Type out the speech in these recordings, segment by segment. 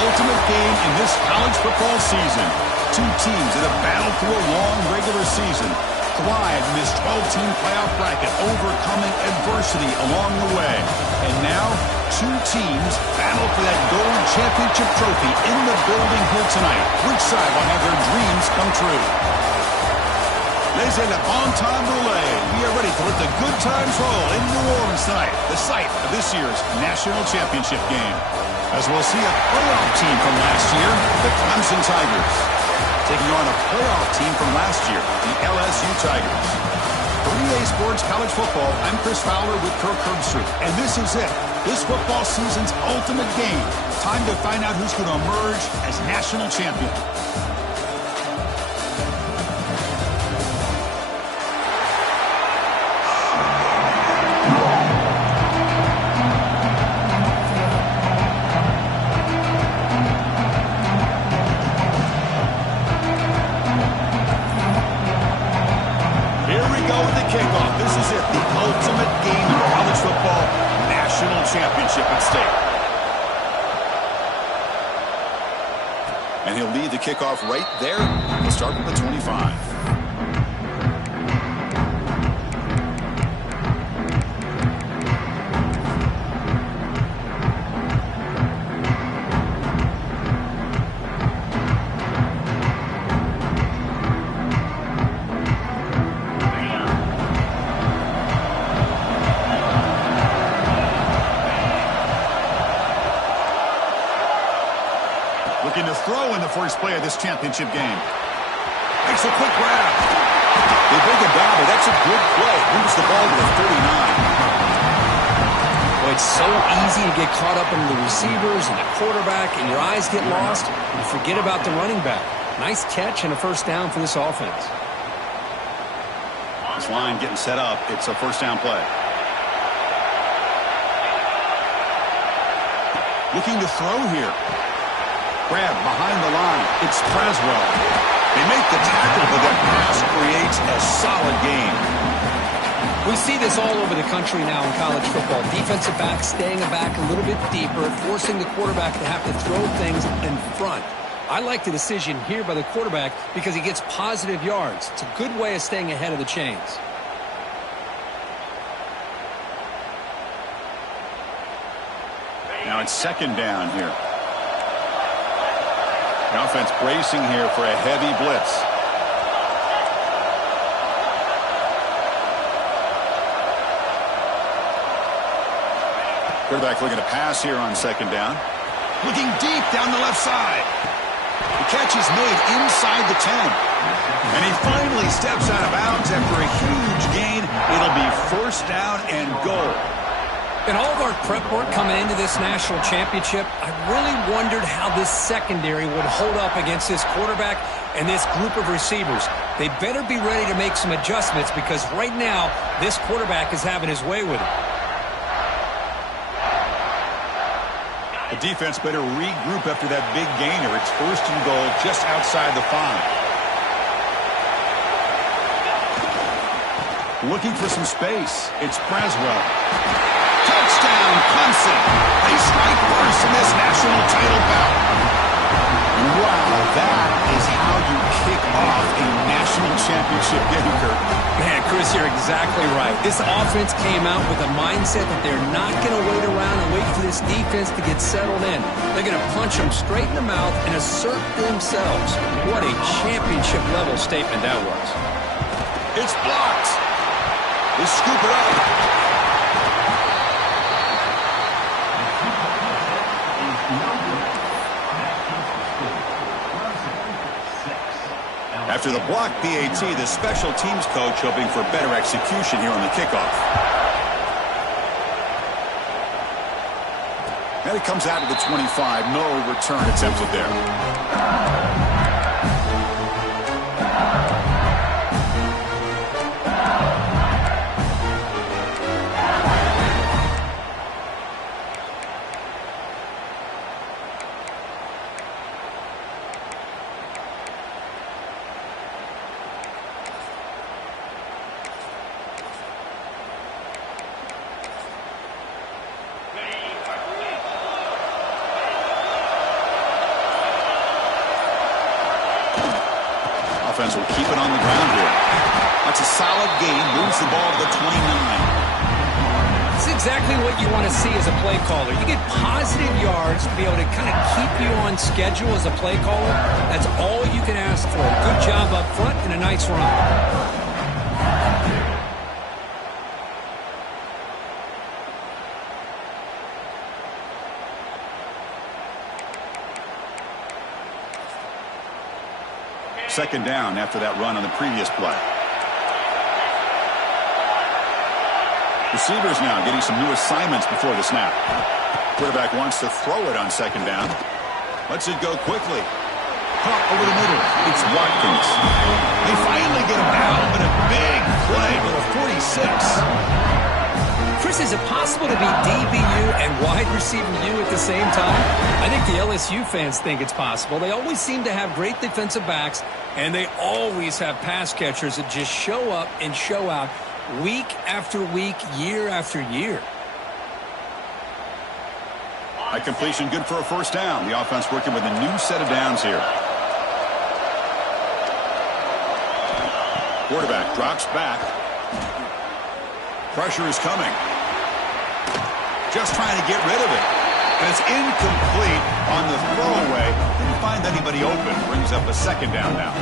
ultimate game in this college football season. Two teams that have battled through a long regular season, thrived in this 12-team playoff bracket, overcoming adversity along the way. And now, two teams battle for that gold championship trophy in the building here tonight. Which side will have their dreams come true? Laissez le bon temps brûler. We are ready to let the good times roll in New Orleans tonight, the site of this year's national championship game. As we'll see a playoff team from last year, the Clemson Tigers, taking on a playoff team from last year, the LSU Tigers. For EA Sports College Football, I'm Chris Fowler with Kirk Herbstreit, and this is it. This football season's ultimate game. Time to find out who's going to emerge as national champion. Championship at stake. And he'll lead the kickoff right there. He'll start with the 25. Looking to throw in the first play of this championship game. Makes a quick grab. They break it down, but that's a good play. Moves the ball to the 39. Well, it's so easy to get caught up in the receivers and the quarterback, and your eyes get lost, and you forget about the running back. Nice catch and a first down for this offense. This line getting set up. It's a first down play. Looking to throw here. Grab behind the line. It's Creswell. They make the tackle, but that pass creates a solid gain. We see this all over the country now in college football. Defensive backs staying back a little bit deeper, forcing the quarterback to have to throw things in front. I like the decision here by the quarterback because he gets positive yards. It's a good way of staying ahead of the chains. Now it's second down here. The offense bracing here for a heavy blitz. Quarterback looking to pass here on second down. Looking deep down the left side. The catch is made inside the 10. And he finally steps out of bounds after a huge gain. It'll be first down and goal. In all of our prep work coming into this national championship, I really wondered how this secondary would hold up against this quarterback and this group of receivers. They better be ready to make some adjustments because right now, this quarterback is having his way with it. The defense better regroup after that big gainer. It's first and goal just outside the 5. Looking for some space. It's Creswell. Touchdown, Clemson. They strike first in this national title bout. Wow, that is how you kick off a national championship game, Kirk. Man, Chris, you're exactly right. This offense came out with a mindset that they're not going to wait around and wait for this defense to get settled in. They're going to punch them straight in the mouth and assert themselves. What a championship-level statement that was. It's blocked. They scoop it up. After the block PAT, the special teams coach hoping for better execution here on the kickoff. And it comes out of the 25. No return attempted there. offense will keep it on the ground here. That's a solid gain. Moves the ball to the 29. It's exactly what you want to see as a play caller. You get positive yards to be able to kind of keep you on schedule as a play caller. That's all you can ask for. Good job up front and a nice run. Second down after that run on the previous play. Receivers now getting some new assignments before the snap. Quarterback wants to throw it on second down. Lets it go quickly. Caught over the middle. It's Watkins. They finally get him down, but a big play to the 46. Chris, is it possible to be DBU and wide receiver U at the same time? I think the LSU fans think it's possible. They always seem to have great defensive backs, and they always have pass catchers that just show up and show out week after week, year after year. A completion good for a first down. The offense working with a new set of downs here. Quarterback drops back. Pressure is coming. Just trying to get rid of it. And it's incomplete on the throwaway. Didn't find anybody open. Brings up a second down now.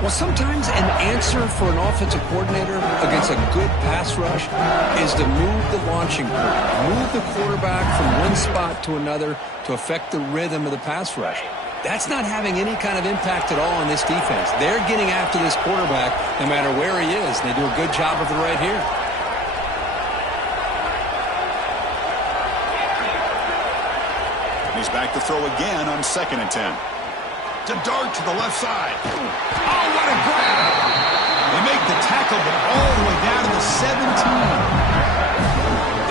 Well, sometimes an answer for an offensive coordinator against a good pass rush is to move the launching point. Move the quarterback from one spot to another to affect the rhythm of the pass rush. That's not having any kind of impact at all on this defense. They're getting after this quarterback no matter where he is. And they do a good job of it right here. He's back to throw again on 2nd and 10. To dart to the left side. Oh, what a grab! They make the tackle, but all the way down to the 17.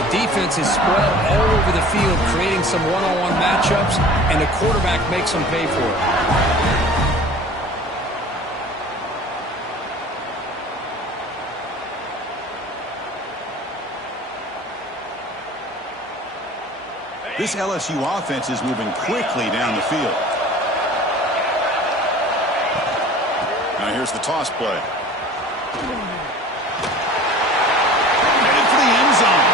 The defense is spread all over the field, creating some one-on-one matchups, and the quarterback makes them pay for it. This LSU offense is moving quickly down the field. Now here's the toss play. Headed for the end zone.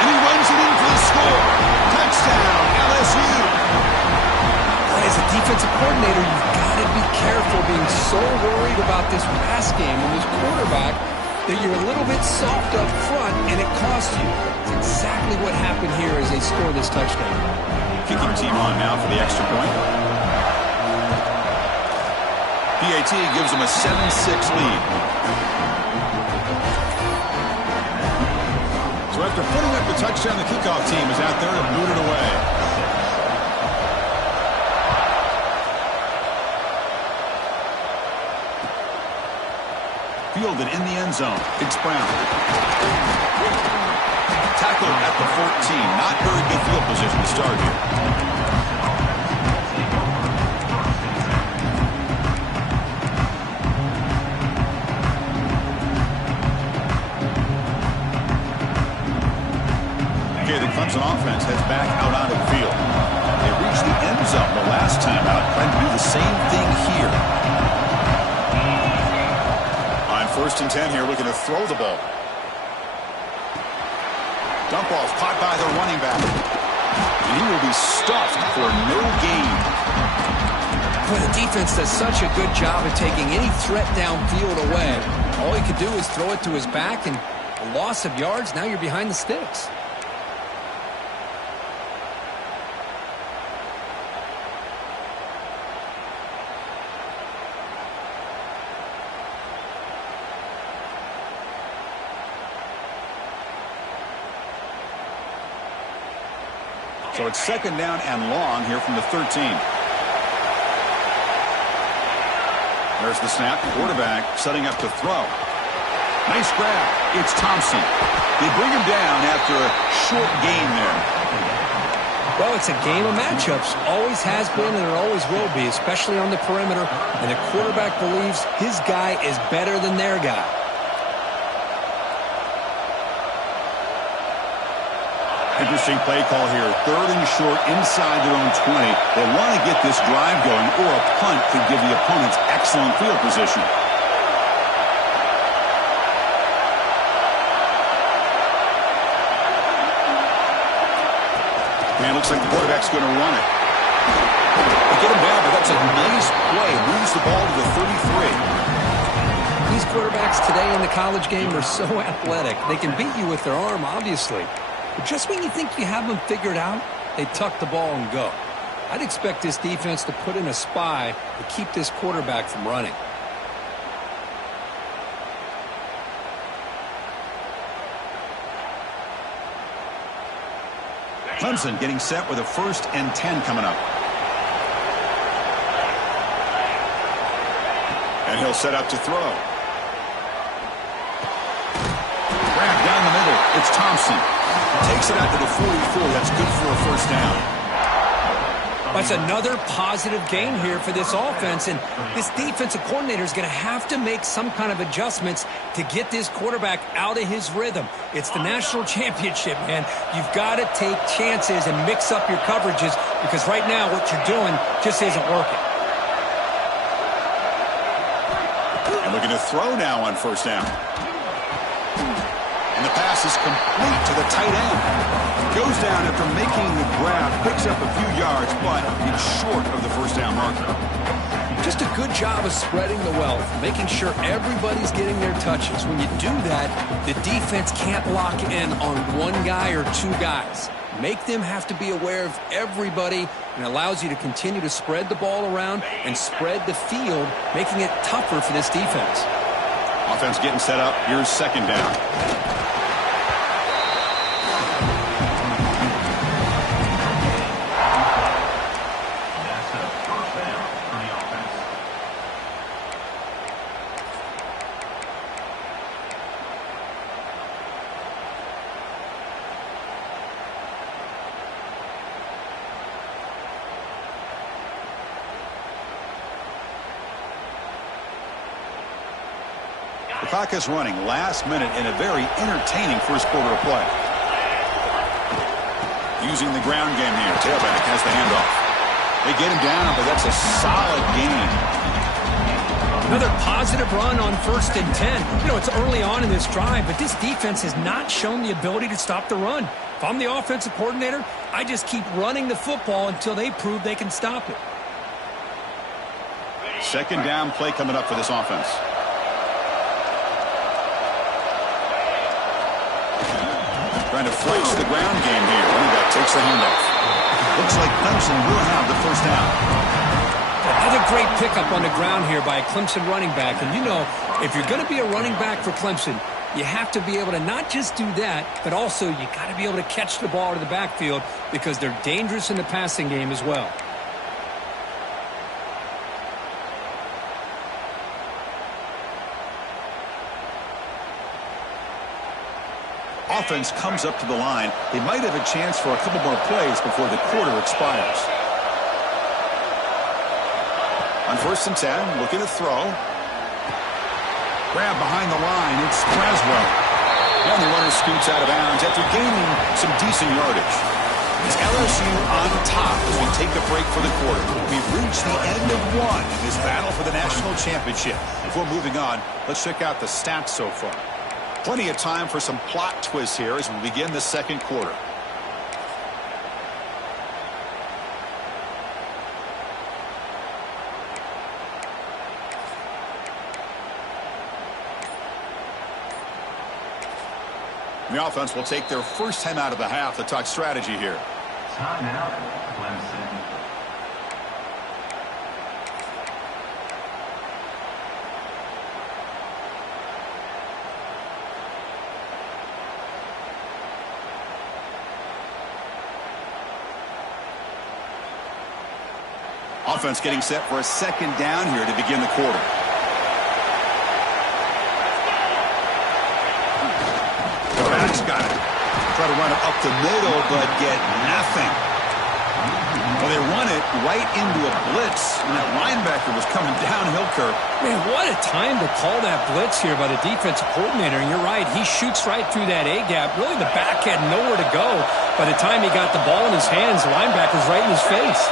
And he runs it in for the score. Touchdown, LSU. As a defensive coordinator, you've got to be careful being so worried about this pass game and this quarterback that you're a little bit soft up front and it costs you. It's exactly what happened here as they score this touchdown. Kicking team on now for the extra point. PAT gives them a 7-6 lead. So after putting up the touchdown, the kickoff team is out there to boot it away. Fielded in the end zone. It's Brown. Tackled at the 14. Not very good field position to start here. Okay, the Clemson offense heads back out onto the field. They reached the end zone the last time out, trying to do the same thing here. On 1st and 10 here, looking to throw the ball. Dump off caught by the running back. And he will be stuffed for no gain. Well, the defense does such a good job of taking any threat downfield away. All he could do is throw it to his back, and a loss of yards, now you're behind the sticks. So it's 2nd down and long here from the 13. There's the snap. Quarterback setting up to throw. Nice grab. It's Thompson. They bring him down after a short gain there. Well, it's a game of matchups. Always has been and it always will be, especially on the perimeter. And the quarterback believes his guy is better than their guy. Interesting play call here. 3rd and short inside their own 20. They want to get this drive going, or a punt could give the opponents excellent field position. And it looks like the quarterback's going to run it. They get him down, but that's a nice play. Moves the ball to the 33. These quarterbacks today in the college game are so athletic. They can beat you with their arm, obviously. But just when you think you have them figured out, they tuck the ball and go. I'd expect this defense to put in a spy to keep this quarterback from running. Clemson getting set with a 1st and 10 coming up. And he'll set up to throw. Grab down the middle. It's Thompson. Takes it out to the 44. That's good for a 1st down. That's another positive gain here for this offense, and this defensive coordinator is going to have to make some kind of adjustments to get this quarterback out of his rhythm. It's the national championship, man. You've got to take chances and mix up your coverages, because right now what you're doing just isn't working. And looking to throw now on 1st down. And the pass is complete to the tight end. Goes down after making the grab, picks up a few yards, but it's short of the 1st down marker. Just a good job of spreading the wealth, making sure everybody's getting their touches. When you do that, the defense can't lock in on one guy or 2 guys. Make them have to be aware of everybody, and allows you to continue to spread the ball around and spread the field, making it tougher for this defense. Offense getting set up. Here's 2nd down. The clock is running. Last minute in a very entertaining 1st quarter of play. Using the ground game here. Tailback has the handoff. They get him down, but that's a solid gain. Another positive run on 1st and 10. You know, it's early on in this drive, but this defense has not shown the ability to stop the run. If I'm the offensive coordinator, I just keep running the football until they prove they can stop it. 2nd down play coming up for this offense. Trying to flex the ground game here. Running back takes the handoff. Looks like Clemson will have the 1st down. Another great pickup on the ground here by a Clemson running back. And you know, if you're going to be a running back for Clemson, you have to be able to not just do that, but also you got to be able to catch the ball to the backfield, because they're dangerous in the passing game as well. Offense comes up to the line. They might have a chance for a couple more plays before the quarter expires. On 1st and 10, looking to throw. Grab behind the line. It's Creswell. And the runner scoots out of bounds after gaining some decent yardage. It's LSU on top as we take a break for the quarter. We've reached the end of one in this battle for the national championship. Before moving on, let's check out the stats so far. Plenty of time for some plot twists here as we begin the 2nd quarter. The offense will take their 1st time out of the half to talk strategy here. Time out, Clemson. Offense getting set for a 2nd down here to begin the quarter. The back's got it. Try to run it up the middle, but get nothing. Well, they run it right into a blitz, and that linebacker linebacker was coming downhill, Kirk. Man, what a time to call that blitz here by the defensive coordinator. And you're right, he shoots right through that A-gap. Really, the back had nowhere to go. By the time he got the ball in his hands, the linebacker's right in his face.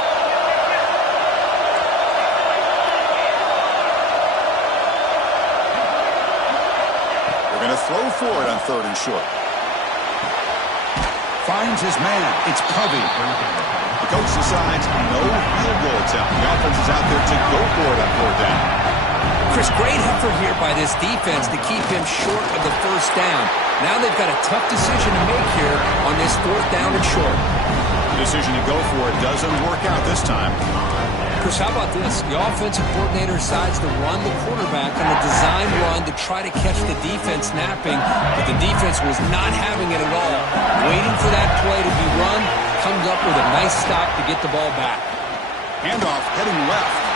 They're going to throw for it on 3rd and short. Finds his man. It's Covey. The coach decides no field goal attempt. The offense is out there to go for it on 4th down. Chris, great effort here by this defense to keep him short of the 1st down. Now they've got a tough decision to make here on this 4th down and short. The decision to go for it doesn't work out this time. Chris, how about this? The offensive coordinator decides to run the quarterback on a design run to try to catch the defense napping, but the defense was not having it at all. Waiting for that play to be run, comes up with a nice stop to get the ball back. Handoff heading left.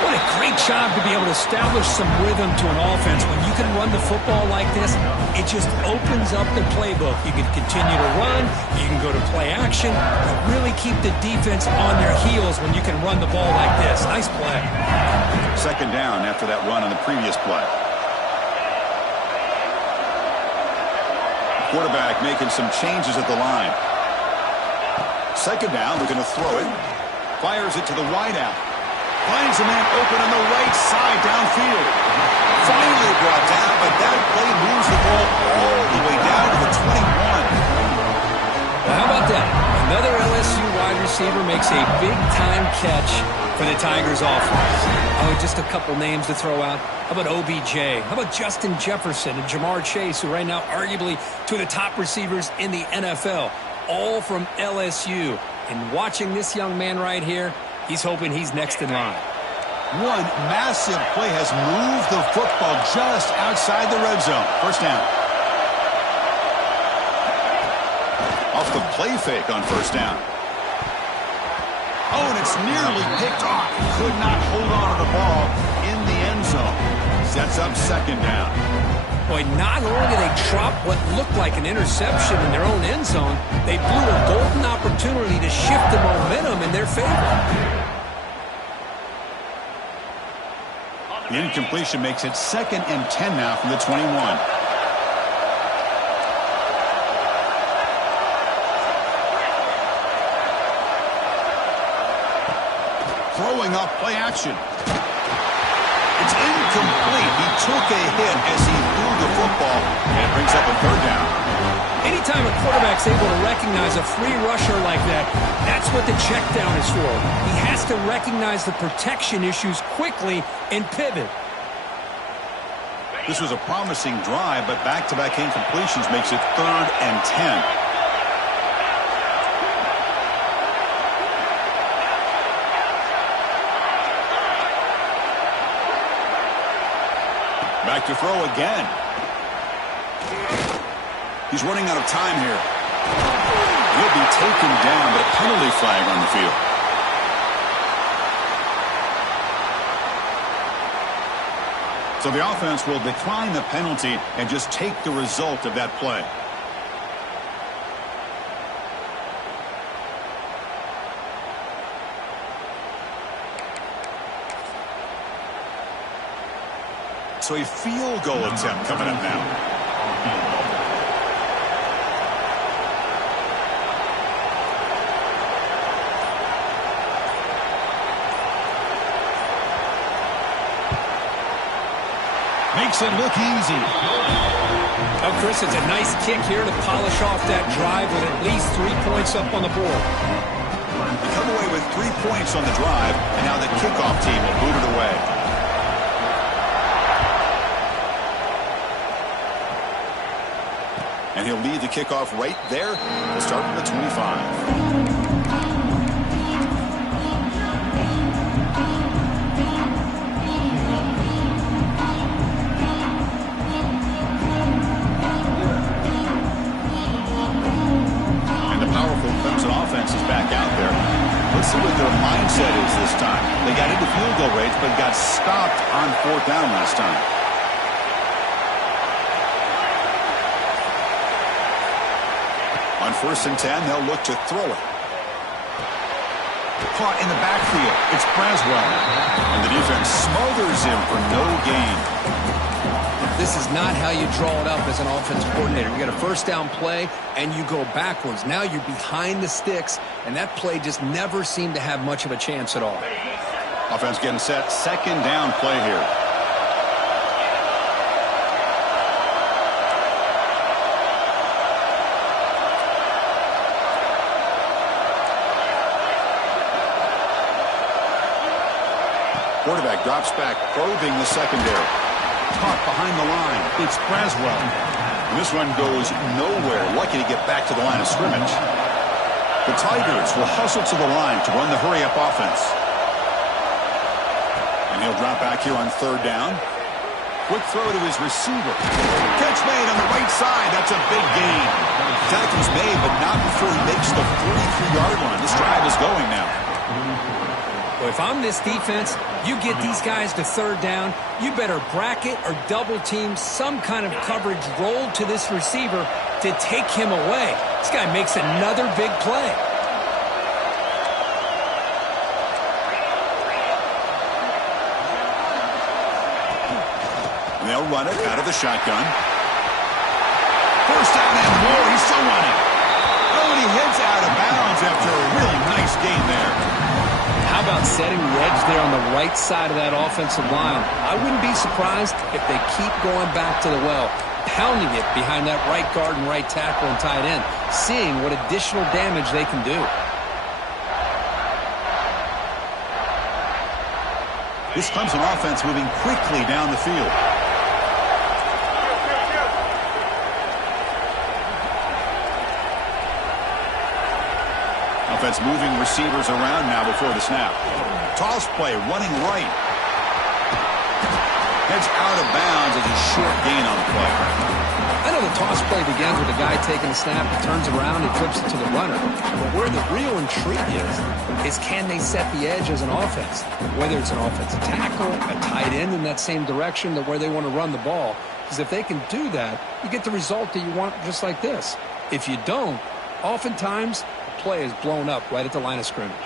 What a great job to be able to establish some rhythm to an offense. When you can run the football like this, it just opens up the playbook. You can continue to run, you can go to play action, but really keep the defense on their heels when you can run the ball like this. Nice play. 2nd down after that run on the previous play. Quarterback making some changes at the line. 2nd down, they're going to throw it. Fires it to the wideout. Finds a man open on the right side downfield. Finally brought down, but that play moves the ball all the way down to the 21. Well, how about that? Another LSU wide receiver makes a big-time catch for the Tigers offense. Oh, just a couple names to throw out. How about OBJ? How about Justin Jefferson and Jamar Chase, who right now arguably two of the top receivers in the NFL, all from LSU. And watching this young man right here, he's hoping he's next in line. One massive play has moved the football just outside the red zone. 1st down. Off the play fake on 1st down. Oh, and it's nearly picked off. Could not hold on to the ball in the end zone. Sets up 2nd down. Boy, not only did they drop what looked like an interception in their own end zone, they blew a golden opportunity to shift the momentum in their favor. The incompletion makes it 2nd and 10 now from the 21. Throwing up play action. It's incomplete. He took a hit as he threw the football, and it brings up a 3rd down. Anytime a quarterback's able to recognize a free rusher like that, that's what the check down is for. He has to recognize the protection issues quickly and pivot. This was a promising drive, but back-to-back incompletions makes it 3rd and 10. Back to throw again. He's running out of time here. He'll be taken down, but a penalty flag on the field. So the offense will decline the penalty and just take the result of that play. So a field goal attempt coming up now. Makes it look easy. Oh, Chris, it's a nice kick here to polish off that drive with at least 3 points up on the board. They come away with 3 points on the drive, and now the kickoff team will boot it away. And he'll lead the kickoff right there. We'll start from the 25. Let's see what their mindset is this time. They got into field goal range, but got stopped on 4th down last time. On 1st and 10, they'll look to throw it. Caught in the backfield. It's Braswell. And the defense smothers him for no gain. This is not how you draw it up as an offensive coordinator. You get a first down play, and you go backwards. Now you're behind the sticks, and that play just never seemed to have much of a chance at all. Offense getting set. Second down play here. Quarterback drops back, probing the secondary. Caught behind the line. It's Braswell. And this one goes nowhere. Lucky to get back to the line of scrimmage. The Tigers will hustle to the line to run the hurry-up offense. And he'll drop back here on third down. Quick throw to his receiver. Catch made on the right side. That's a big gain. Tackle's made, but not before he makes the 43-yard line. This drive is going now. Well, if I'm this defense, you get these guys to third down, you better bracket or double team some kind of coverage roll to this receiver to take him away. This guy makes another big play. They'll run it out of the shotgun. First down and more. He's still running. Oh, and he heads out of bounds after a really nice gain there. How about setting the edge there on the right side of that offensive line? I wouldn't be surprised if they keep going back to the well, pounding it behind that right guard and right tackle and tight end, seeing what additional damage they can do. This Clemson offense moving quickly down the field. Offense moving receivers around now before the snap. Toss play, running right. Heads out of bounds as a short gain on the play. I know the toss play begins with the guy taking the snap, turns around, and flips it to the runner. But where the real intrigue is can they set the edge as an offense? Whether it's an offensive tackle, a tight end in that same direction to where they want to run the ball. Because if they can do that, you get the result that you want just like this. If you don't, oftentimes the play is blown up right at the line of scrimmage.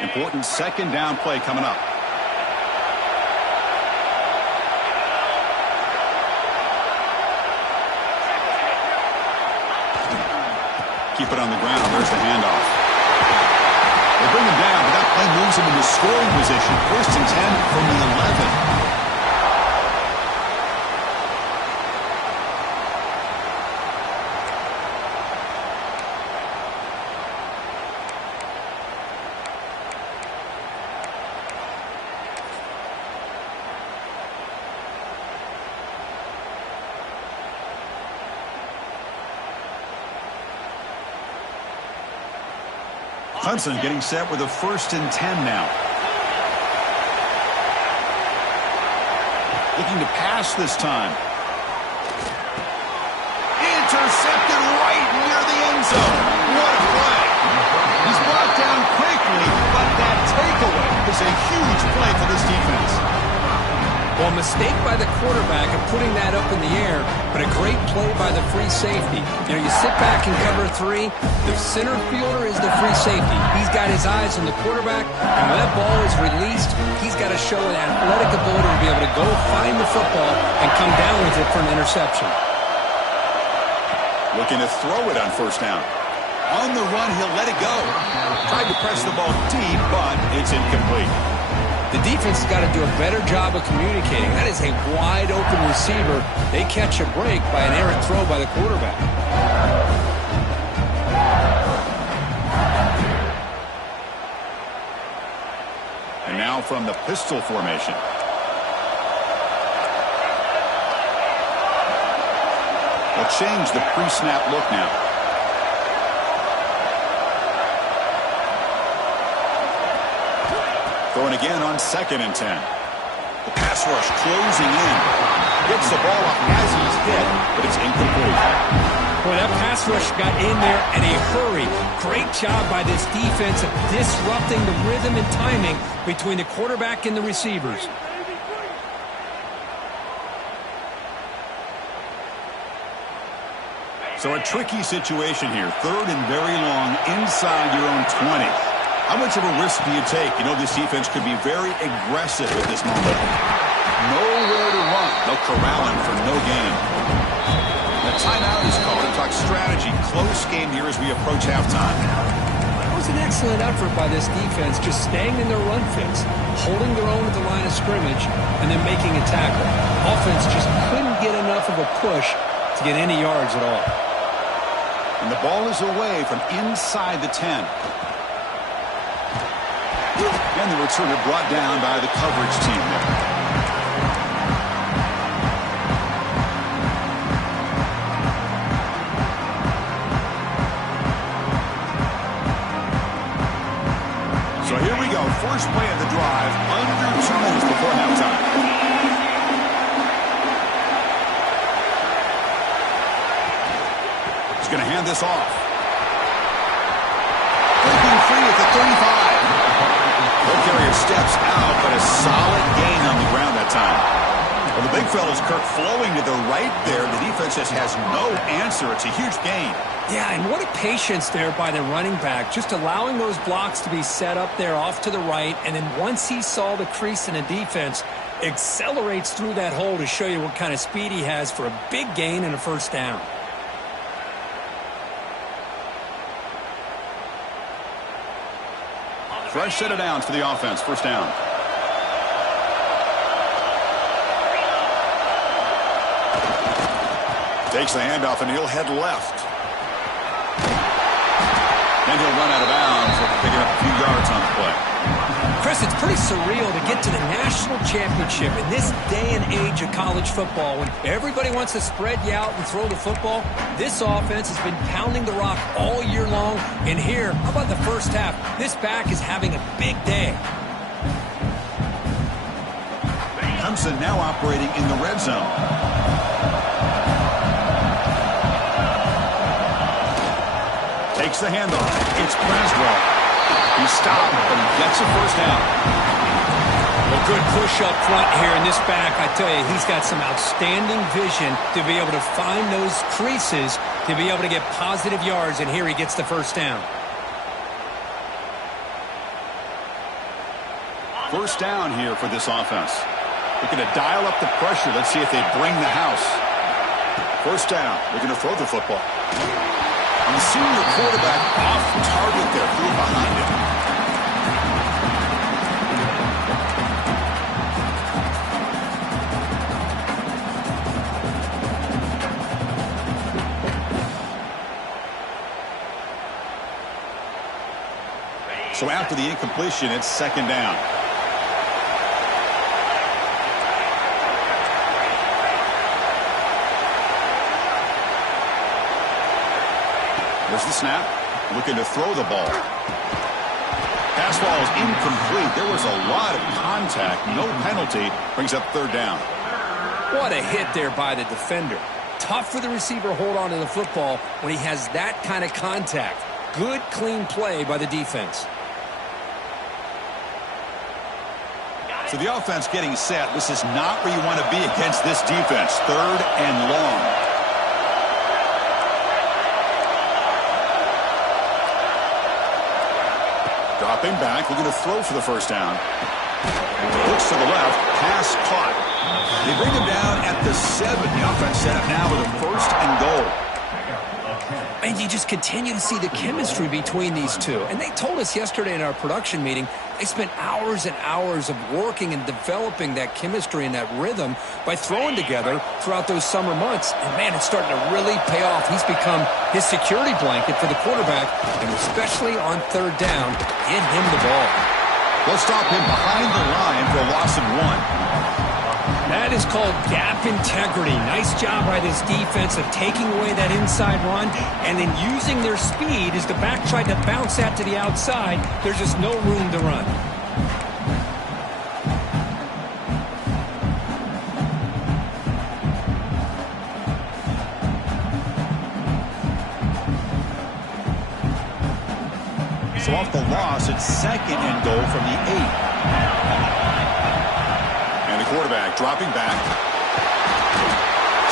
Important second down play coming up. Keep it on the ground. There's the handoff. They bring him down, but that play moves him into scoring position. First and 10 from the 11. Clemson getting set with a first and 10 now. Looking to pass this time. Intercepted right near the end zone. What a play. He's brought down quickly, but that takeaway is a huge play for this defense. Well, a mistake by the quarterback of putting that up in the air, but a great play by the free safety. You know, you sit back and cover three. The center fielder is the free safety. He's got his eyes on the quarterback, and when that ball is released, he's got to show an athletic ability to be able to go find the football and come down with it for an interception. Looking to throw it on first down. On the run, he'll let it go. Tried to press the ball deep, but it's incomplete. The defense has got to do a better job of communicating. That is a wide-open receiver. They catch a break by an errant throw by the quarterback. And now from the pistol formation. They'll change the pre-snap look now. Throwing again on second and 10. The pass rush closing in. Gets the ball up as he's hit, but it's incomplete. Boy, that pass rush got in there in a hurry. Great job by this defense of disrupting the rhythm and timing between the quarterback and the receivers. So a tricky situation here. Third and very long inside your own 20. How much of a risk do you take? You know, this defense could be very aggressive at this moment. Nowhere to run. They'll corral him for no gain. The timeout is called to talk strategy. Close game here as we approach halftime. It was an excellent effort by this defense, just staying in their run fits, holding their own at the line of scrimmage, and then making a tackle. Offense just couldn't get enough of a push to get any yards at all. And the ball is away from inside the 10. And the returner brought down by the coverage team there. So here we go. First play of the drive, under 2 minutes before halftime. He's going to hand this off. Breaking free at the 35. The carrier steps out, but a solid gain on the ground that time. Well, the big fella's Kirk flowing to the right there. The defense just has no answer. It's a huge gain. Yeah, and what a patience there by the running back, just allowing those blocks to be set up there off to the right, and then once he saw the crease in the defense, accelerates through that hole to show you what kind of speed he has for a big gain and a first down. Fresh set of downs for the offense. First down. Takes the handoff, and he'll head left. And he'll run out of bounds after picking up a few yards on the play. Chris, it's pretty surreal to get to the national championship in this day and age of college football when everybody wants to spread you out and throw the football. This offense has been pounding the rock all year long. And here, how about the first half? This back is having a big day. Clemson now operating in the red zone. Takes the handoff. It's Braswell. He's stopped, but he gets a first down. A good push up front here in this back. I tell you, he's got some outstanding vision to be able to find those creases, to be able to get positive yards, and here he gets the first down. First down here for this offense. Looking to dial up the pressure. Let's see if they bring the house. First down. Looking to throw the football. And the senior quarterback off target there, threw behind him. So after the incompletion, it's second down. There's the snap. Looking to throw the ball. Pass ball is incomplete. There was a lot of contact. No penalty. Brings up third down. What a hit there by the defender. Tough for the receiver to hold on to the football when he has that kind of contact. Good, clean play by the defense. So the offense getting set. This is not where you want to be against this defense. Third and long. Dropping back, looking to throw for the first down. Looks to the left, pass caught. They bring him down at the 7. The offense set up now with a first and goal. And you just continue to see the chemistry between these two. And they told us yesterday in our production meeting, they spent hours and hours of working and developing that chemistry and that rhythm by throwing together throughout those summer months. And, man, it's starting to really pay off. He's become his security blanket for the quarterback, and especially on third down, get him the ball. They'll stop him behind the line for a loss of 1. That is called gap integrity. Nice job by this defense of taking away that inside run and then using their speed as the back tried to bounce that to the outside. There's just no room to run. So off the loss, it's second and goal from the 8. And the quarterback dropping back.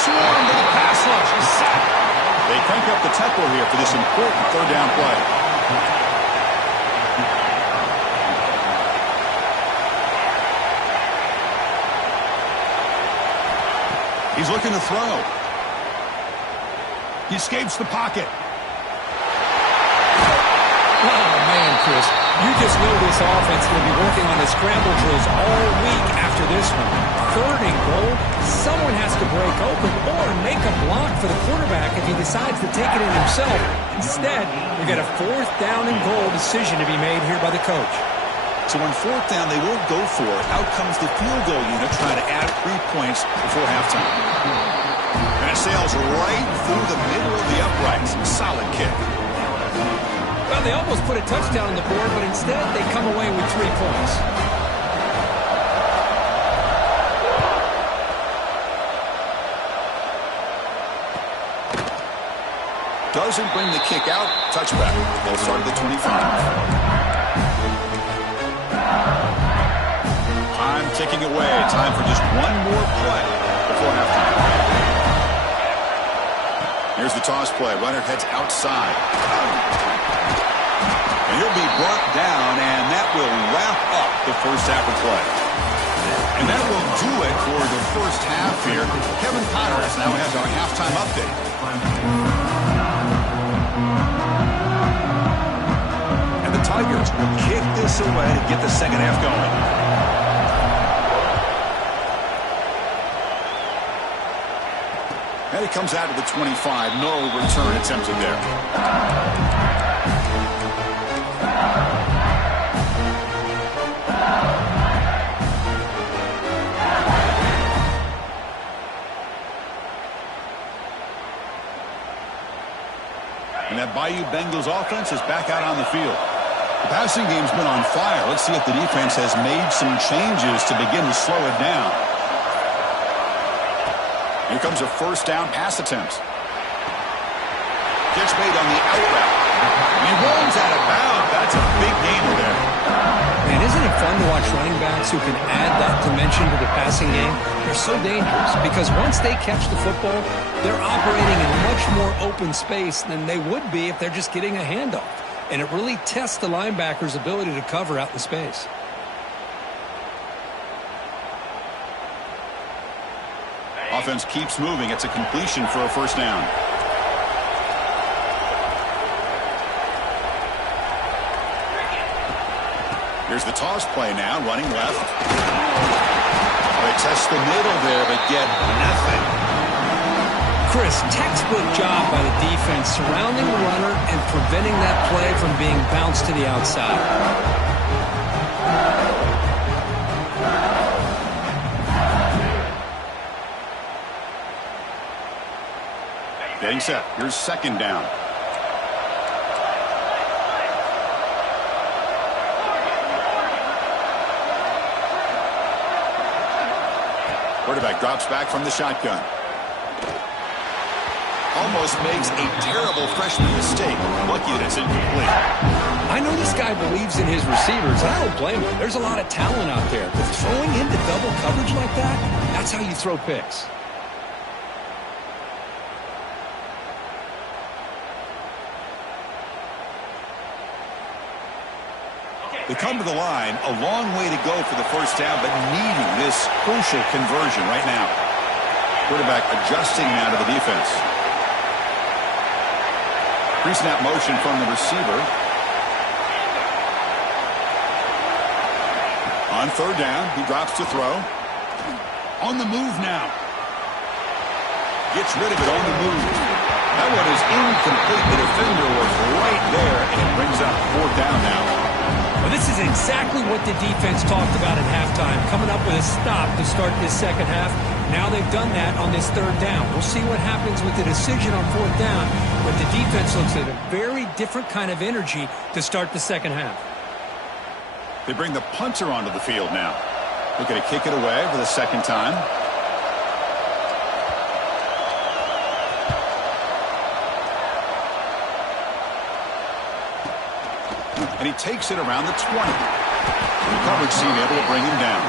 Swarm to the pass rush. He's sacked. They crank up the tempo here for this important third down play. He's looking to throw. He escapes the pocket. Oh, man, Chris, you just know this offense will be working on the scramble drills all week after this one. 3rd and goal, someone has to break open or make a block for the quarterback if he decides to take it in himself. Instead, we get a 4th down and goal decision to be made here by the coach. So on 4th down, they won't go for it. Out comes the field goal unit trying to add 3 points before halftime. And it sails right through the middle of the uprights. Solid kick. Well, they almost put a touchdown on the board, but instead they come away with 3 points. Doesn't bring the kick out. Touchback. They'll start at the 25. Time ticking away. Time for just one more play before halftime. Here's the toss play. Runner heads outside. And he'll be brought down, and that will wrap up the first half of play. And that will do it for the first half here. Kevin Connors now has our halftime update. And the Tigers will kick this away to get the second half going. And he comes out to the 25. No return attempted there. And that Bayou Bengals offense is back out on the field. The passing game's been on fire. Let's see if the defense has made some changes to begin to slow it down. Here comes a 1st down pass attempt. Gets made on the out route. He rolls out of bounds. That's a big gainer there. Man, isn't it fun to watch running backs who can add that dimension to the passing game? They're so dangerous because once they catch the football, they're operating in much more open space than they would be if they're just getting a handoff. And it really tests the linebacker's ability to cover out in space. Offense keeps moving. It's a completion for a 1st down. Here's the toss play now, running left. They test the middle there, but get nothing. Chris, textbook job by the defense surrounding the runner and preventing that play from being bounced to the outside. Getting set. Here's 2nd down. Quarterback drops back from the shotgun. Almost makes a terrible freshman mistake. Lucky that it's incomplete. I know this guy believes in his receivers, and I don't blame him. There's a lot of talent out there. But throwing into double coverage like that, that's how you throw picks. They come to the line, a long way to go for the 1st down, but needing this crucial conversion right now. Quarterback adjusting now to the defense. Pre-snap motion from the receiver. On 3rd down, he drops to throw. On the move now. Gets rid of it on the move. That one is incomplete. The defender was right there, and it brings up 4th down now. Well, this is exactly what the defense talked about at halftime, coming up with a stop to start this second half. Now they've done that on this 3rd down. We'll see what happens with the decision on 4th down, but the defense looks at a very different kind of energy to start the second half. They bring the punter onto the field now. Looking to kick it away for the 2nd time. And he takes it around the 20. The coverage team able to bring him down.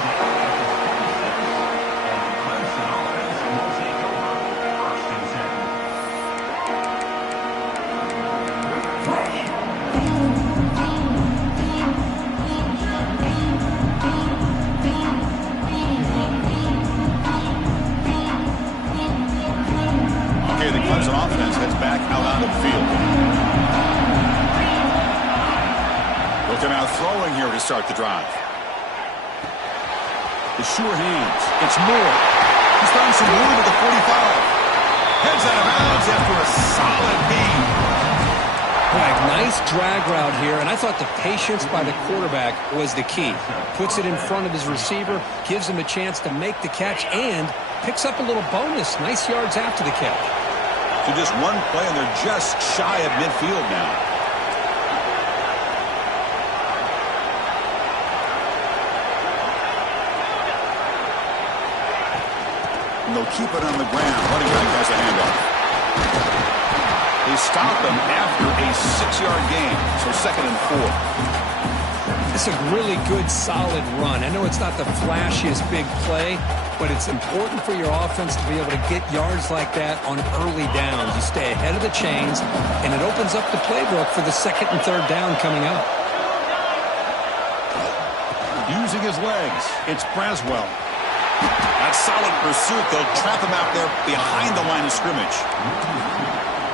start the drive. The sure hands. It's Moore. He's found some room at the 45. Heads out of bounds after a solid gain. Right, nice drag route here, and I thought the patience by the quarterback was the key. Puts it in front of his receiver, gives him a chance to make the catch, and picks up a little bonus. Nice yards after the catch. To just one play, and they're just shy of midfield now. And they'll keep it on the ground. Running back has a handoff. They stop him after a 6-yard gain, so 2nd and 4. It's a really good, solid run. I know it's not the flashiest big play, but it's important for your offense to be able to get yards like that on early downs. You stay ahead of the chains, and it opens up the playbook for the 2nd and 3rd down coming up. Using his legs, it's Braswell. That solid pursuit, they'll trap him out there behind the line of scrimmage.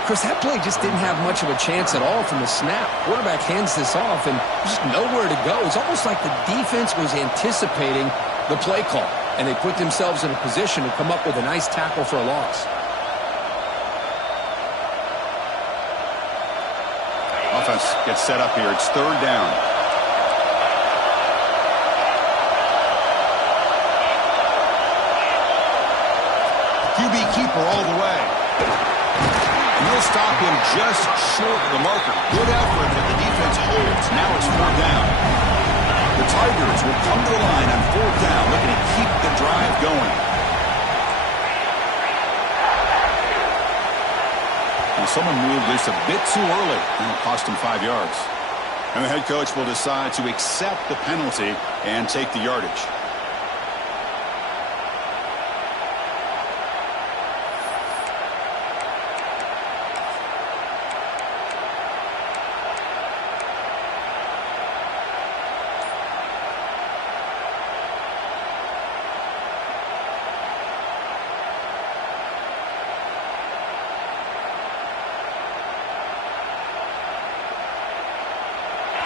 Chris, that play just didn't have much of a chance at all from the snap. Quarterback hands this off, and there's just nowhere to go. It's almost like the defense was anticipating the play call, and they put themselves in a position to come up with a nice tackle for a loss. Offense gets set up here. It's 3rd down. QB keeper all the way. And they'll stop him just short of the marker. Good effort, but the defense holds. Now it's 4th down. The Tigers will come to the line on 4th down, looking to keep the drive going. And someone moved this a bit too early, and it cost him 5 yards. And the head coach will decide to accept the penalty and take the yardage.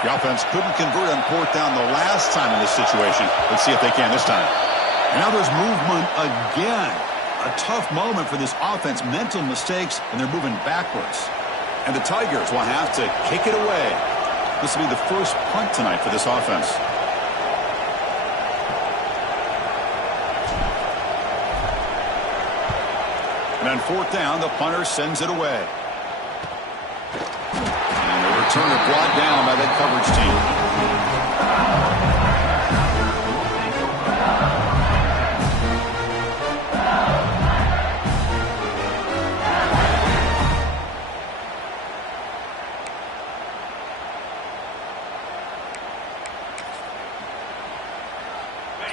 The offense couldn't convert on 4th down the last time in this situation. Let's see if they can this time. And now there's movement again. A tough moment for this offense. Mental mistakes, and they're moving backwards. And the Tigers will have to kick it away. This will be the first punt tonight for this offense. And on 4th down, the punter sends it away. Returner brought down by that coverage team.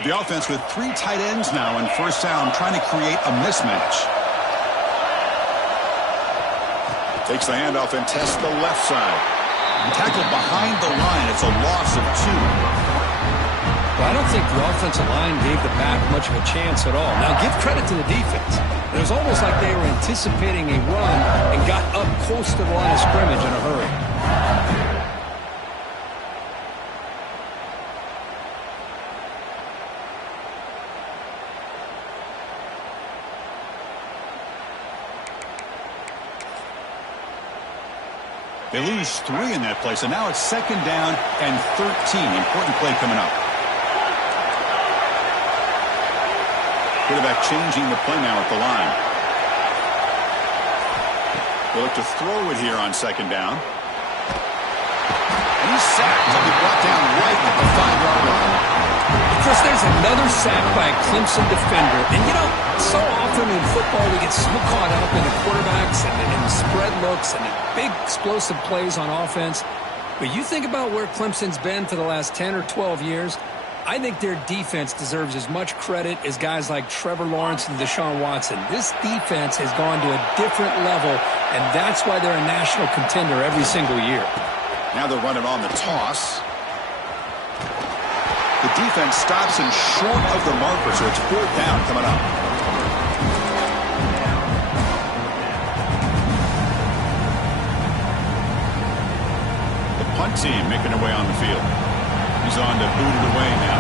The offense with 3 tight ends now in 1st down, trying to create a mismatch. Takes the handoff and tests the left side. Tackled behind the line. It's a loss of 2. Well, I don't think the offensive line gave the back much of a chance at all. Now, give credit to the defense. It was almost like they were anticipating a run and got up close to the line of scrimmage in a hurry. They lose 3 in that play, so now it's 2nd down and 13. Important play coming up. Quarterback changing the play now at the line. They look to throw it here on 2nd down. And he's sacked. He'll be brought down right at the 5-yard line. Chris, there's another sack by a Clemson defender. And, you know, so often in football we get so caught up in the quarterbacks and the spread looks and the big explosive plays on offense. But you think about where Clemson's been for the last 10 or 12 years, I think their defense deserves as much credit as guys like Trevor Lawrence and Deshaun Watson. This defense has gone to a different level, and that's why they're a national contender every single year. Now they're running on the toss. The defense stops him short of the marker, so it's 4th down coming up. The punt team making their way on the field. He's on to boot it away now.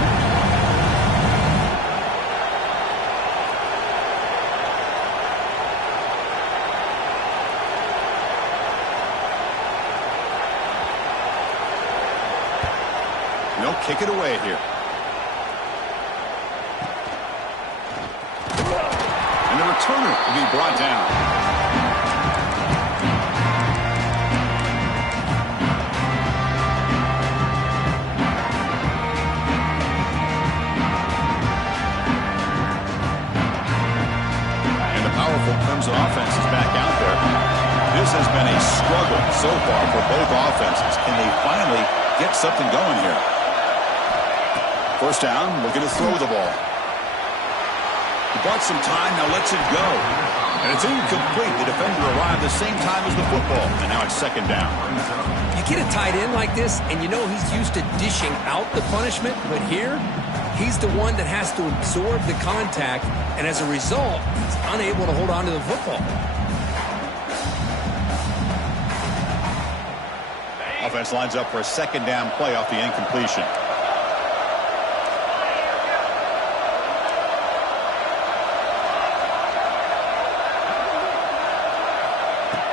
They'll kick it away here. And the returner will be brought down. And the powerful Clemson offense is back out there. This has been a struggle so far for both offenses. Can they finally get something going here? First down, looking to throw the ball. He bought some time, now lets it go. And it's incomplete. The defender arrived the same time as the football. And now it's second down. You get a tight end like this, and you know he's used to dishing out the punishment. But here, he's the one that has to absorb the contact. And as a result, he's unable to hold on to the football. Offense lines up for a second down play off the incompletion.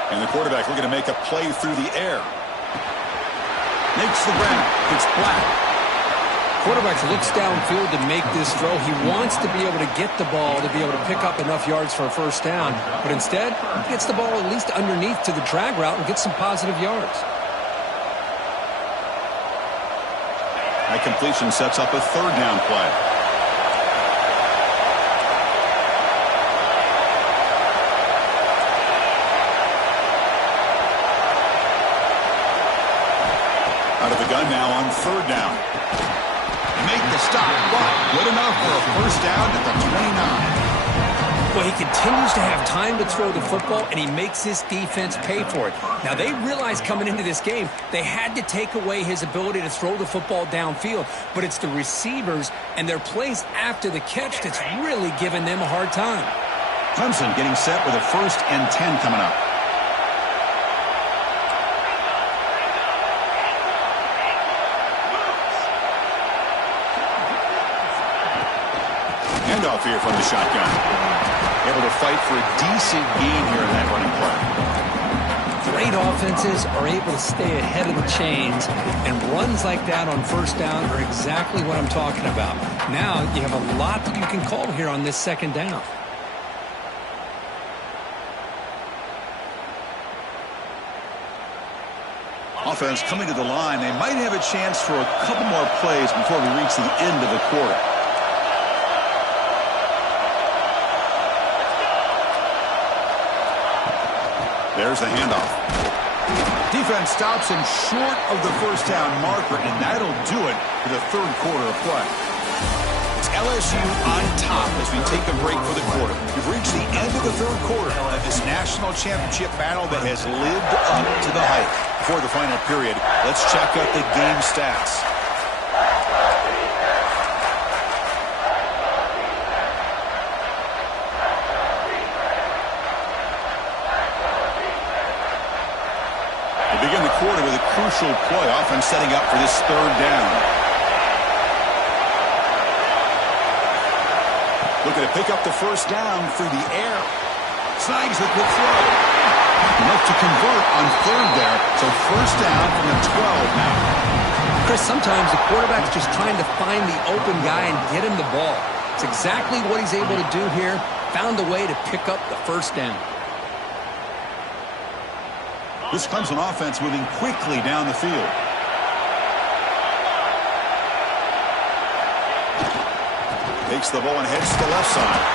And the quarterback looking to make a play through the air. Makes the ground. It's flat. Quarterback looks downfield to make this throw. He wants to be able to get the ball to be able to pick up enough yards for a first down. But instead, he gets the ball at least underneath to the drag route and gets some positive yards. That completion sets up a third down play. Out of the gun now on third down. Make the stop, but good enough for a first down at the 29. Well, he continues to have time to throw the football, and he makes his defense pay for it. Now, they realized coming into this game, they had to take away his ability to throw the football downfield, but it's the receivers and their plays after the catch that's really giving them a hard time. Clemson getting set with a 1st and 10 coming up. Handoff here from the shotgun. Able to fight for a decent gain here in that running play. Great offenses are able to stay ahead of the chains, and runs like that on first down are exactly what I'm talking about. Now you have a lot that you can call here on this second down. Offense coming to the line. They might have a chance for a couple more plays before we reach the end of the quarter. There's the handoff. Defense stops him short of the first down marker, and that'll do it for the third quarter of play. It's LSU on top as we take a break for the quarter. We've reached the end of the third quarter of this national championship battle that has lived up to the hype. Before the final period, let's check out the game stats. Begin the quarter with a crucial play, often setting up for this third down. Looking to pick up the first down through the air. Snags the quick throw. Enough to convert on third there, so first down from the 12 now. Chris, sometimes the quarterback's just trying to find the open guy and get him the ball. It's exactly what he's able to do here. Found a way to pick up the first down. This Clemson offense moving quickly down the field. Takes the ball and heads to the left side.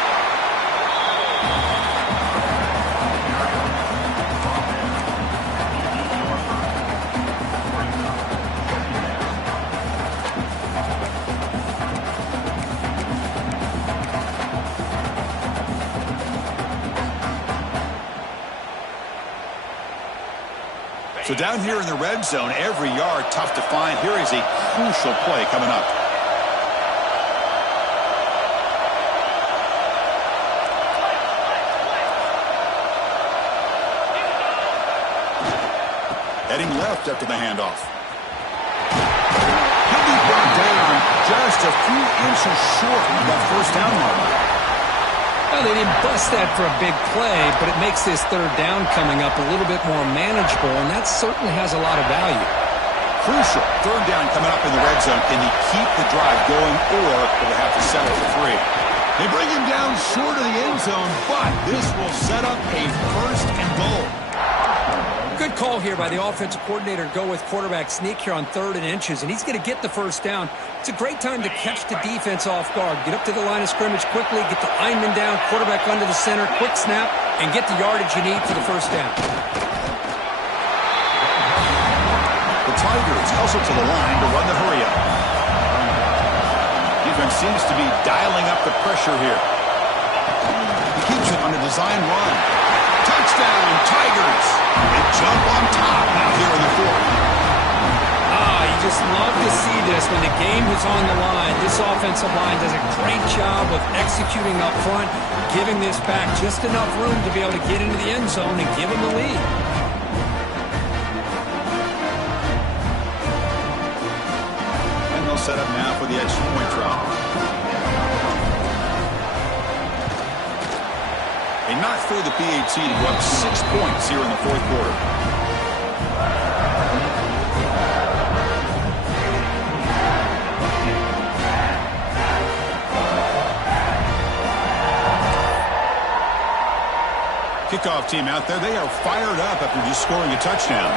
So down here in the red zone, every yard tough to find. Here is a crucial play coming up. Heading left after the handoff. He'll be brought just a few inches short of that first down mark. Well, they didn't bust that for a big play, but it makes this third down coming up a little bit more manageable, and that certainly has a lot of value. Crucial. Third down coming up in the red zone. Can he keep the drive going, or will they have to settle for 3? They bring him down short of the end zone, but this will set up a first and goal. Good call here by the offensive coordinator to go with quarterback sneak here on 3rd and inches, and he's going to get the first down. It's a great time to catch the defense off guard. Get up to the line of scrimmage quickly, get the lineman down, quarterback under the center, quick snap, and get the yardage you need for the first down. The Tigers hustle to the line to run the hurry-up. Defense seems to be dialing up the pressure here. He keeps it on a design run. Touchdown, Tigers! They jump on top now here in the 4th. You just love to see this when the game is on the line. This offensive line does a great job of executing up front, giving this back just enough room to be able to get into the end zone and give them the lead. And they'll set up now for the extra point drop. A not for the PAT to go up 6 points here in the 4th quarter. Kickoff team out there. They are fired up after just scoring a touchdown.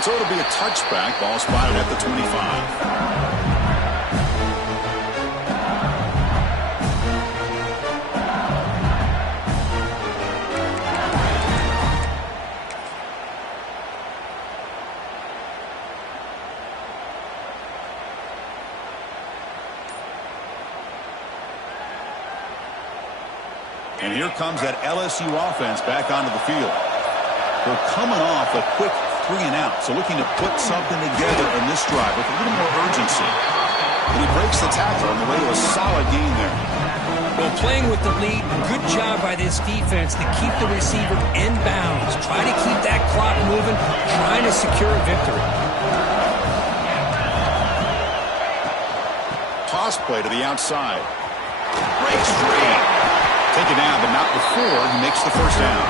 So it'll be a touchback. Ball spotted at the 25. And here comes that LSU offense back onto the field. They're coming off a quick 3 and out, so looking to put something together in this drive with a little more urgency. And he breaks the tackle on the way to a solid gain there. Well, playing with the lead, good job by this defense to keep the receiver in bounds. Try to keep that clock moving, trying to secure a victory. Toss play to the outside. Breaks free. Taken down, but not before he makes the first down.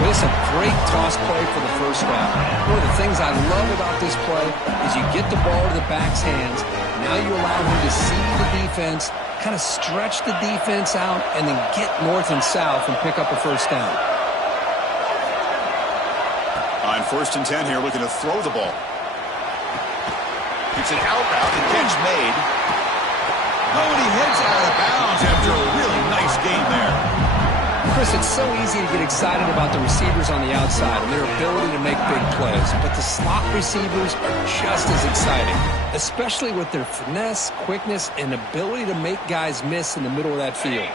Well, this is a great toss play for the first down. One of the things I love about this play is you get the ball to the back's hands. Now you allow him to see the defense, kind of stretch the defense out, and then get north and south and pick up a first down. On 1st and 10 here, looking to throw the ball. It's an out route, and catch made. Oh, and he heads out of bounds after a really nice game there. Chris, it's so easy to get excited about the receivers on the outside and their ability to make big plays, but the slot receivers are just as exciting, especially with their finesse, quickness, and ability to make guys miss in the middle of that field.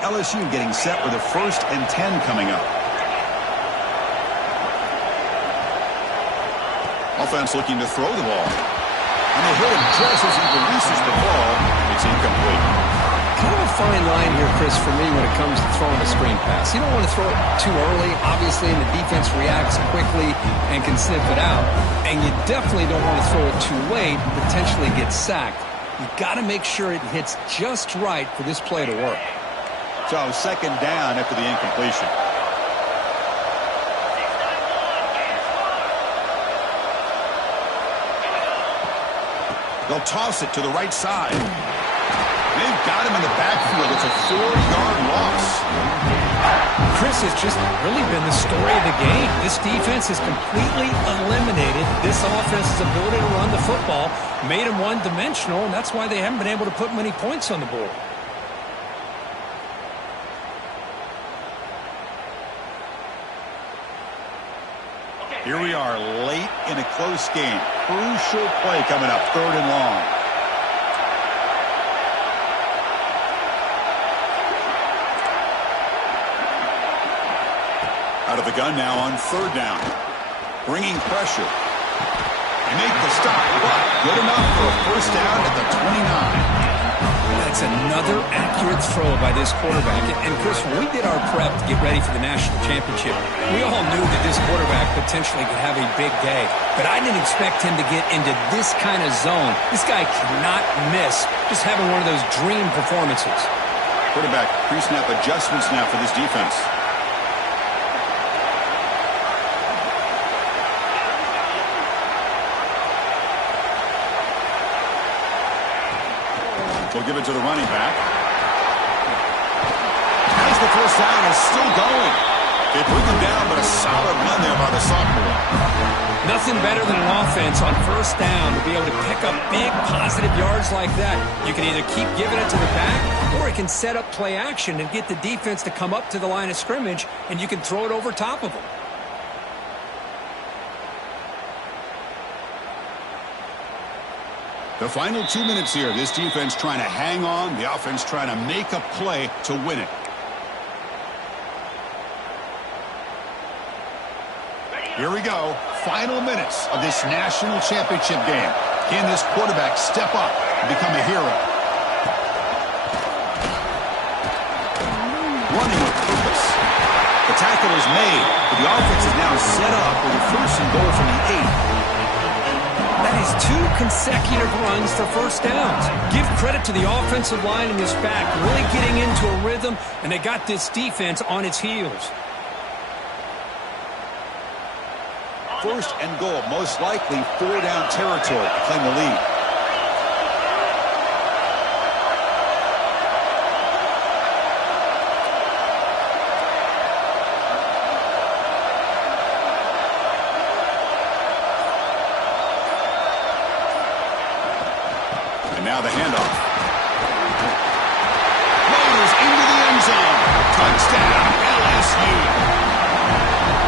LSU getting set with a 1st and 10 coming up. Offense looking to throw the ball. And they hit him just as he releases the ball. It's incomplete. Kind of a fine line here, Chris, for me when it comes to throwing a screen pass. You don't want to throw it too early, obviously, and the defense reacts quickly and can sniff it out. And you definitely don't want to throw it too late and potentially get sacked. You've got to make sure it hits just right for this play to work. So 2nd down after the incompletion. They'll toss it to the right side. They've got him in the backfield. It's a 4-yard loss. Chris, has just really been the story of the game. This defense has completely eliminated this offense's ability to run the football, made them one-dimensional, and that's why they haven't been able to put many points on the board. Here we are late in a close game. Crucial play coming up, 3rd and long. Out of the gun now on 3rd down. Bringing pressure. They make the stop, but good enough for a first down at the 29. That's another accurate throw by this quarterback. And Chris, when we did our prep to get ready for the national championship, we all knew that this quarterback potentially could have a big day. But I didn't expect him to get into this kind of zone. This guy cannot miss, just having one of those dream performances. Quarterback pre-snap adjustments now for this defense. We'll give it to the running back. Has the first down and still going. They bring him down, but a solid run there by the sophomore. Nothing better than an offense on first down to be able to pick up big positive yards like that. You can either keep giving it to the back, or it can set up play action and get the defense to come up to the line of scrimmage, and you can throw it over top of them. The final 2 minutes here. This defense trying to hang on. The offense trying to make a play to win it. Here we go. Final minutes of this national championship game. Can this quarterback step up and become a hero? Running with purpose. The tackle is made, but the offense is now set up with a first and goal from the 8. That is 2 consecutive runs for first downs. Give credit to the offensive line and his back, really getting into a rhythm, and they got this defense on its heels. First and goal, most likely 4-down territory to claim the lead. And now the handoff. Motors into the end zone. Touchdown, LSU.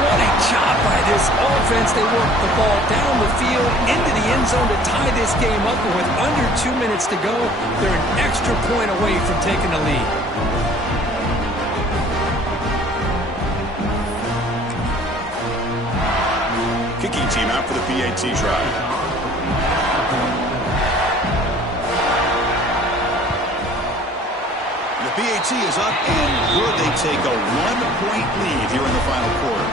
What a job by this offense. They work the ball down the field into the end zone to tie this game up. And with under 2 minutes to go, they're an extra point away from taking the lead. Kicking team out for the PAT try. The PAT is up and good. They take a 1-point lead here in the final quarter.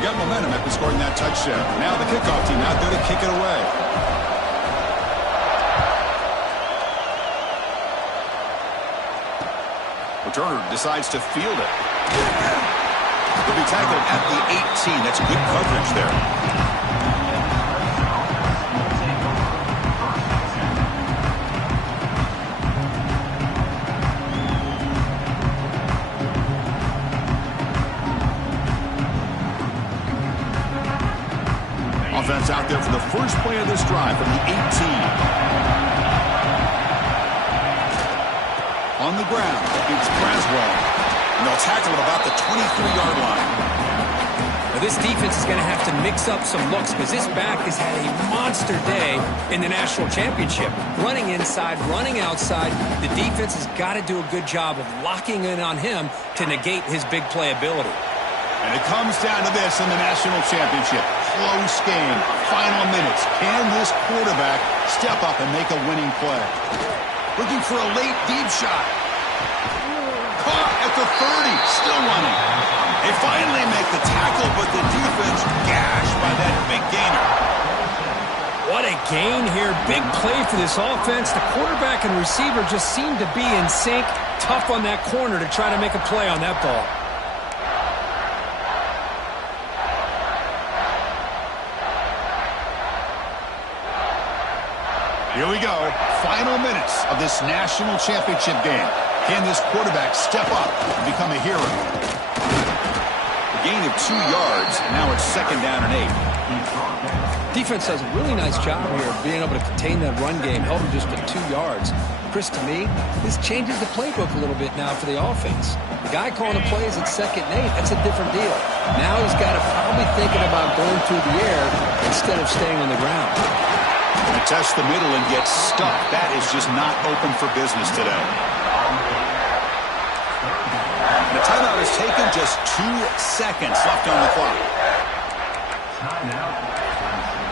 Got momentum after scoring that touchdown. Now the kickoff team out there to kick it away. Returner decides to field it. He'll be tackled at the 18. That's good coverage there. Offense out there for the first play of this drive from the 18. On the ground, it's Braswell. And they'll tackle him about the 23-yard line. Now this defense is going to have to mix up some looks because this back has had a monster day in the national championship. Running inside, running outside. The defense has got to do a good job of locking in on him to negate his big play ability. And it comes down to this in the national championship. Close game, final minutes. Can this quarterback step up and make a winning play? Looking for a late deep shot. Caught at the 30, still running. They finally make the tackle, but the defense gashed by that big gainer. What a gain here. Big play for this offense. The quarterback and receiver just seem to be in sync. Tough on that corner to try to make a play on that ball. Here we go. Final minutes of this national championship game. Can this quarterback step up and become a hero? A gain of 2 yards. Now it's 2nd down and 8. Defense does a really nice job here of being able to contain that run game, held him just to 2 yards. Chris, to me, this changes the playbook a little bit now for the offense. The guy calling the plays at 2nd and 8, that's a different deal. Now he's got to probably thinking about going through the air instead of staying on the ground. And test the middle and get stuck. That is just not open for business today. And a a timeout is taken, just 2 seconds left on the clock. Timeout, Clemson.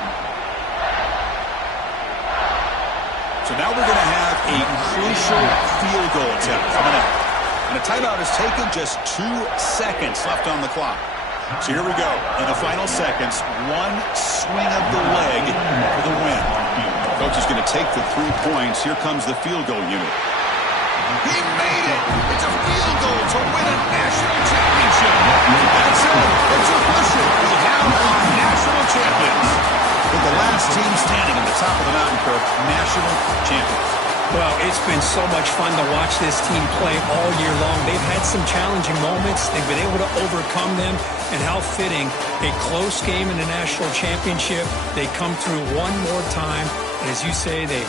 So now we're going to have a crucial field goal attempt coming up. And a timeout is taken, just 2 seconds left on the clock. So here we go. In the final seconds, one swing of the leg for the win. Coach is going to take the 3 points. Here comes the field goal unit. He made it! It's a field goal to win a national championship. That's it. It's official. We have our national champions. With the last team standing at the top of the mountain, Kirk, national champions. Well, it's been so much fun to watch this team play all year long. They've had some challenging moments. They've been able to overcome them. And how fitting, a close game in the national championship. They come through one more time. And as you say, they